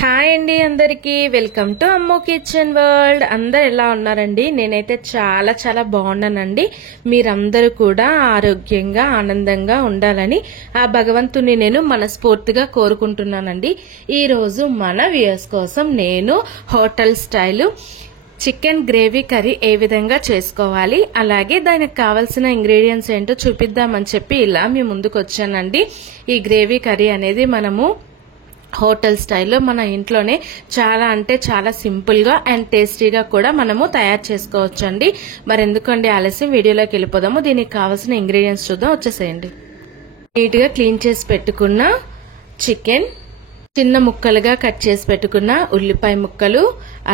Hi అండి, అందరికీ welcome to అమ్మో కిచెన్ వరల్డ్. అందరు ఎలా ఉన్నారండి? నేనైతే చాలా చాలా బాగున్నానండి. మీరందరూ కూడా ఆరోగ్యంగా ఆనందంగా ఉండాలని ఆ భగవంతుని నేను మనస్ఫూర్తిగా కోరుకుంటున్నానండి. ఈ రోజు మన వ్యూయర్స్ కోసం నేను hotel style chicken gravy curry ఏ విధంగా చేసుకోవాలి, అలాగే దానికి కావాల్సిన ఇంగ్రీడియంట్స్ ఏంటో చూపిద్దామని చెప్పి ఇలా మీ ముందుకు వచ్చానండి. ఈ గ్రేవీ కర్రీ అనేది మనము హోటల్ స్టైల్లో మన ఇంట్లోనే చాలా అంటే చాలా సింపుల్గా అండ్ టేస్టీగా కూడా మనము తయారు చేసుకోవచ్చండి. మరి ఎందుకండి ఆలస్యం, వీడియోలోకి వెళ్ళిపోదాము. దీనికి కావాల్సిన ఇంగ్రీడియంట్స్ చూద్దాం, వచ్చేసేయండి. నీట్గా క్లీన్ చేసి పెట్టుకున్న చికెన్, చిన్న ముక్కలుగా కట్ చేసి పెట్టుకున్న ఉల్లిపాయ ముక్కలు,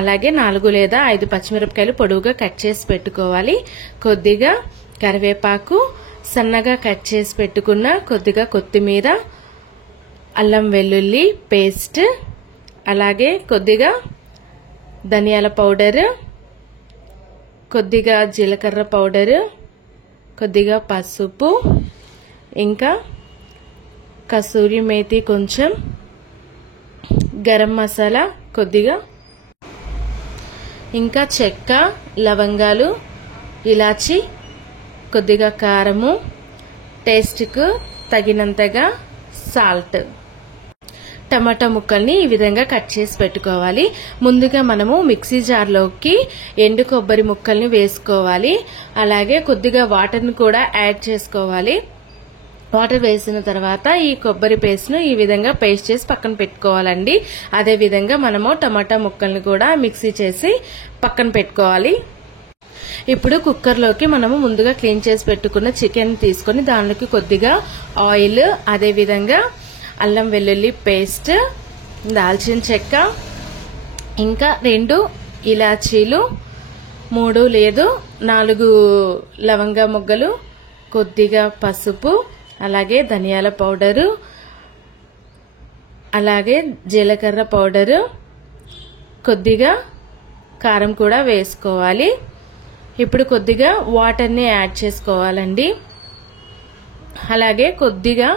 అలాగే 4 లేదా 5 పచ్చిమిరపకాయలు పొడవుగా కట్ చేసి పెట్టుకోవాలి. కొద్దిగా కరివేపాకు, సన్నగా కట్ చేసి పెట్టుకున్న కొద్దిగా కొత్తిమీర, అల్లం వెల్లుల్లి పేస్ట్, అలాగే కొద్దిగా ధనియాల పౌడర్, కొద్దిగా జీలకర్ర పౌడర్, కొద్దిగా పసుపు, ఇంకా కసూరి మేతి కొంచెం, గరం మసాలా కొద్దిగా, ఇంకా చెక్క, లవంగాలు, ఇలాచి, కొద్దిగా కారము, టేస్ట్కు తగినంతగా సాల్ట్. టమాటా ముక్కల్ని ఈ విధంగా కట్ చేసి పెట్టుకోవాలి. ముందుగా మనము మిక్సీ జార్లోకి ఎండు కొబ్బరి ముక్కల్ని వేసుకోవాలి. అలాగే కొద్దిగా వాటర్ని కూడా యాడ్ చేసుకోవాలి. వాటర్ వేసిన తర్వాత ఈ కొబ్బరి పేస్ట్ను ఈ విధంగా పేస్ట్ చేసి పక్కన పెట్టుకోవాలండి. అదే విధంగా మనము టమాటా ముక్కల్ని కూడా మిక్సీ చేసి పక్కన పెట్టుకోవాలి. ఇప్పుడు కుక్కర్లోకి మనము ముందుగా క్లీన్ చేసి పెట్టుకున్న చికెన్ తీసుకొని దానిలోకి కొద్దిగా ఆయిల్, అదే విధంగా అల్లం వెల్లుల్లి పేస్ట్, దాల్చిన చెక్క, ఇంకా 2 ఇలాచీలు, 3 లేదా 4 లవంగా మొగ్గలు, కొద్దిగా పసుపు, అలాగే ధనియాల పౌడరు, అలాగే జీలకర్ర పౌడరు, కొద్దిగా కారం కూడా వేసుకోవాలి. ఇప్పుడు కొద్దిగా వాటర్ని యాడ్ చేసుకోవాలండి. అలాగే కొద్దిగా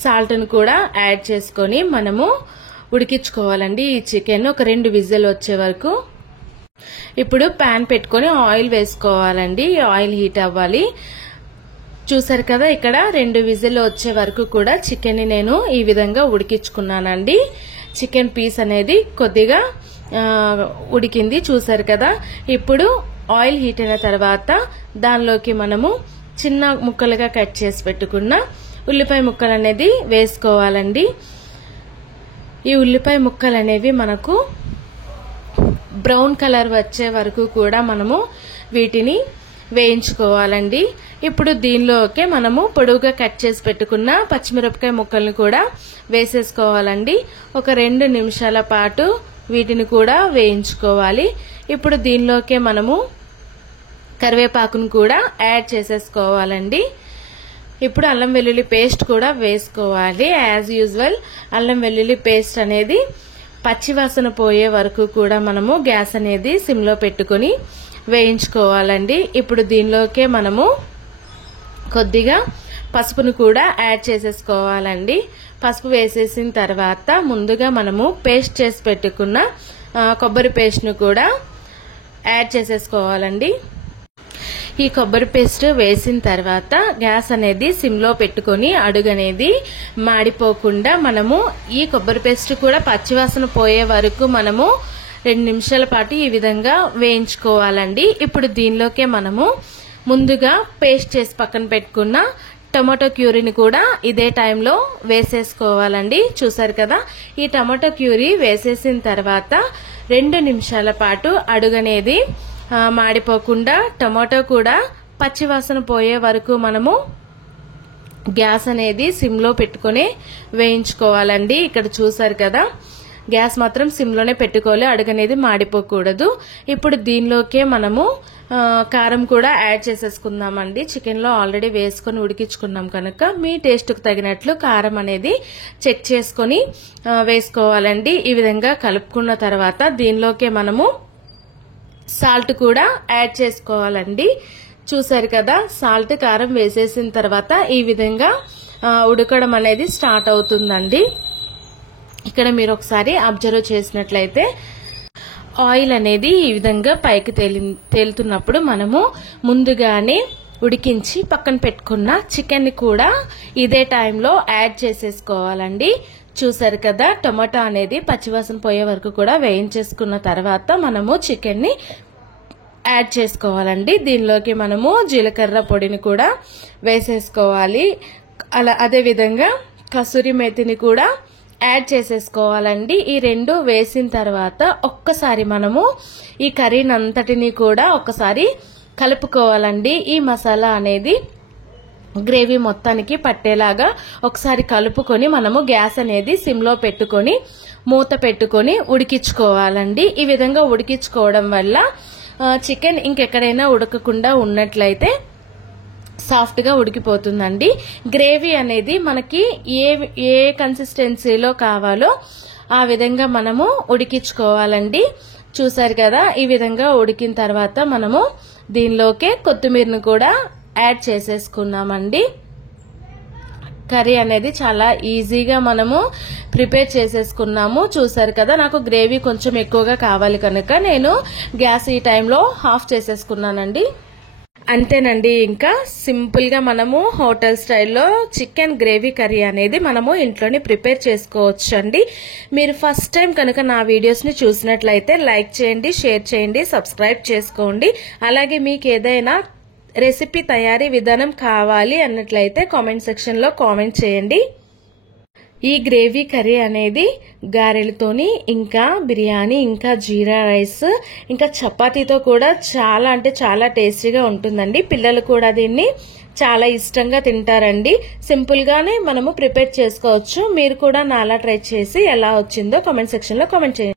సాల్ట్ను కూడా యాడ్ చేసుకొని మనము ఉడికించుకోవాలండి ఈ చికెన్ ఒక 2 విజిల్ వచ్చే వరకు. ఇప్పుడు ప్యాన్ పెట్టుకొని ఆయిల్ వేసుకోవాలండి. ఆయిల్ హీట్ అవ్వాలి. చూసారు కదా, ఇక్కడ 2 విజిల్ వచ్చే వరకు కూడా చికెన్ ని నేను ఈ విధంగా ఉడికించుకున్నానండి. చికెన్ పీస్ అనేది కొద్దిగా ఉడికింది, చూసారు కదా. ఇప్పుడు ఆయిల్ హీట్ అయిన తర్వాత దానిలోకి మనము చిన్న ముక్కలుగా కట్ చేసి పెట్టుకున్న ఉల్లిపాయ ముక్కలు అనేది వేసుకోవాలండి. ఈ ఉల్లిపాయ ముక్కలు అనేవి మనకు బ్రౌన్ కలర్ వచ్చే వరకు కూడా మనము వీటిని వేయించుకోవాలండి. ఇప్పుడు దీనిలోకి మనము పొడవుగా కట్ చేసి పెట్టుకున్న పచ్చిమిరపకాయ ముక్కల్ని కూడా వేసేసుకోవాలండి. ఒక 2 నిమిషాల పాటు వీటిని కూడా వేయించుకోవాలి. ఇప్పుడు దీనిలోకి మనము కరివేపాకును కూడా యాడ్ చేసేసుకోవాలండి. ఇప్పుడు అల్లం వెల్లుల్లి పేస్ట్ కూడా వేసుకోవాలి. యాజ్ యూజువల్ అల్లం వెల్లుల్లి పేస్ట్ అనేది పచ్చివాసన పోయే వరకు కూడా మనము గ్యాస్ అనేది సిమ్లో పెట్టుకొని వేయించుకోవాలండి. ఇప్పుడు దీనిలోకే మనము కొద్దిగా పసుపును కూడా యాడ్ చేసేసుకోవాలండి. పసుపు వేసేసిన తర్వాత ముందుగా మనము పేస్ట్ చేసి పెట్టుకున్న కొబ్బరి పేస్ట్ను కూడా యాడ్ చేసేసుకోవాలండి. ఈ కొబ్బరి పేస్ట్ వేసిన తర్వాత గ్యాస్ అనేది సిమ్లో పెట్టుకొని అడుగు అనేది మాడిపోకుండా మనము ఈ కొబ్బరి పేస్ట్ కూడా పచ్చివాసన పోయే వరకు మనము 2 నిమిషాల పాటు ఈ విధంగా వేయించుకోవాలండి. ఇప్పుడు దీనిలోకే మనము ముందుగా పేస్ట్ చేసి పక్కన పెట్టుకున్న టమాటో క్యూరీని కూడా ఇదే టైంలో వేసేసుకోవాలండి. చూసారు కదా, ఈ టమాటో క్యూరీ వేసేసిన తర్వాత 2 నిమిషాల పాటు అడుగు అనేది మాడిపోకుండా టమాటో కూడా పచ్చివాసన పోయే వరకు మనము గ్యాస్ అనేది సిమ్లో పెట్టుకొని వేయించుకోవాలండి. ఇక్కడ చూసారు కదా, గ్యాస్ మాత్రం సిమ్లోనే పెట్టుకోవాలి, అడుగు అనేది మాడిపోకూడదు. ఇప్పుడు దీనిలోకే మనము కారం కూడా యాడ్ చేసేసుకుందామండి. చికెన్లో ఆల్రెడీ వేసుకొని ఉడికించుకున్నాం కనుక మీ టేస్ట్కు తగినట్లు కారం అనేది చెక్ చేసుకొని వేసుకోవాలండి. ఈ విధంగా కలుపుకున్న తర్వాత దీనిలోకే మనము సాల్ట్ కూడా యాడ్ చేసుకోవాలండి. చూసారు కదా, సాల్ట్ కారం వేసేసిన తర్వాత ఈ విధంగా ఉడకడం అనేది స్టార్ట్ అవుతుందండి. ఇక్కడ మీరు ఒకసారి అబ్జర్వ్ చేసినట్లయితే ఆయిల్ అనేది ఈ విధంగా పైకి తేలుతున్నప్పుడు మనము ముందుగానే ఉడికించి పక్కన పెట్టుకున్న చికెన్ ని కూడా ఇదే టైంలో యాడ్ చేసేసుకోవాలండి. చూసారు కదా, టొమాటో అనేది పచ్చివాసన పోయే వరకు కూడా వేయించేసుకున్న తర్వాత మనము చికెన్ ని యాడ్ చేసుకోవాలండి. దీనిలోకి మనము జీలకర్ర పొడిని కూడా వేసేసుకోవాలి. అదే విధంగా కసూరి మేతిని కూడా యాడ్ చేసేసుకోవాలండి. ఈ రెండు వేసిన తర్వాత ఒక్కసారి మనము ఈ కర్రీని అంతటిని కూడా ఒక్కసారి కలుపుకోవాలండి. ఈ మసాలా అనేది గ్రేవీ మొత్తానికి పట్టేలాగా ఒకసారి కలుపుకొని మనము గ్యాస్ అనేది సిమ్లో పెట్టుకొని మూత పెట్టుకొని ఉడికించుకోవాలండి. ఈ విధంగా ఉడికించుకోవడం వల్ల చికెన్ ఇంకెక్కడైనా ఉడకకుండా ఉన్నట్లయితే సాఫ్ట్ గా ఉడికిపోతుందండి. గ్రేవీ అనేది మనకి ఏ కన్సిస్టెన్సీలో కావాలో ఆ విధంగా మనము ఉడికించుకోవాలండి. చూసారు కదా, ఈ విధంగా ఉడికిన తర్వాత మనము దీనిలోకే కొత్తిమీరను కూడా యాడ్ చేసేసుకున్నామండి. కర్రీ అనేది చాలా ఈజీగా మనము ప్రిపేర్ చేసేసుకున్నాము. చూసారు కదా, నాకు గ్రేవీ కొంచెం ఎక్కువగా కావాలి కనుక నేను గ్యాస్ ఈ టైంలో ఆఫ్ చేసేసుకున్నానండి. అంతేనండి, ఇంకా సింపుల్ గా మనము హోటల్ స్టైల్లో చికెన్ గ్రేవీ కర్రీ అనేది మనము ఇంట్లోనే ప్రిపేర్ చేసుకోవచ్చు అండి. మీరు ఫస్ట్ టైం కనుక నా వీడియోస్ ని చూసినట్లయితే లైక్ చేయండి, షేర్ చేయండి, సబ్స్క్రైబ్ చేసుకోండి. అలాగే మీకు ఏదైనా రెసిపీ తయారీ విధానం కావాలి అన్నట్లయితే కామెంట్ సెక్షన్ లో కామెంట్ చేయండి. ఈ గ్రేవీ కర్రీ అనేది గారెలతోని, ఇంకా బిర్యానీ, ఇంకా జీరా రైస్, ఇంకా చపాతీతో కూడా చాలా అంటే చాలా టేస్టీగా ఉంటుందండి. పిల్లలు కూడా దీన్ని చాలా ఇష్టంగా తింటారండి. సింపుల్ గానే మనము ప్రిపేర్ చేసుకోవచ్చు. మీరు కూడా నాలా ట్రై చేసి ఎలా వచ్చిందో కామెంట్ సెక్షన్ లో కామెంట్ చేయండి.